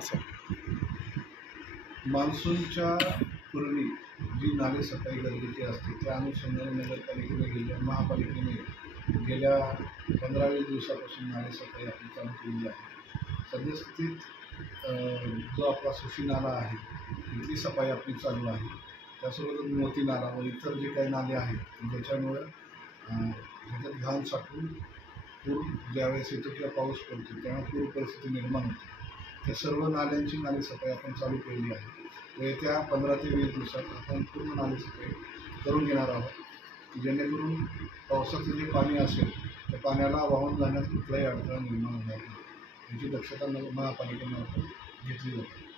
असं मान्सूनच्या पूर्वी जी नाले सफाई गरजेची असते त्या अनुषंगाने नगरपालिकेने गेल्या 15-20 दिवसापासून नाले सफाई आपली चालू केलेली आहे। सद्यस्थितीत जो आपला सुशी नाला आहे तिथली सफाई आपली चालू आहे। त्यासोबतच मोती नाला व इतर जे काही नाले आहेत ज्याच्यामुळे ह्याच्यात घाण साठून पूर ज्यावेळेस येतो किंवा पाऊस पडतो तेव्हा पूर परिस्थिती निर्माण होते। त्या सर्व नाल्यांची नाली सफाई आपण चालू केलेली आहे व येत्या 15 ते 20 दिवसात आपण पूर्ण नाली सफाई करून घेणार आहोत, जेणेकरून पावसाचं जे पाणी असेल त्या पाण्याला वाहून जाण्यात कुठलाही अडथळा निर्माण होणार नाही याची दक्षता महापालिकेमार्फत घेतली जाते।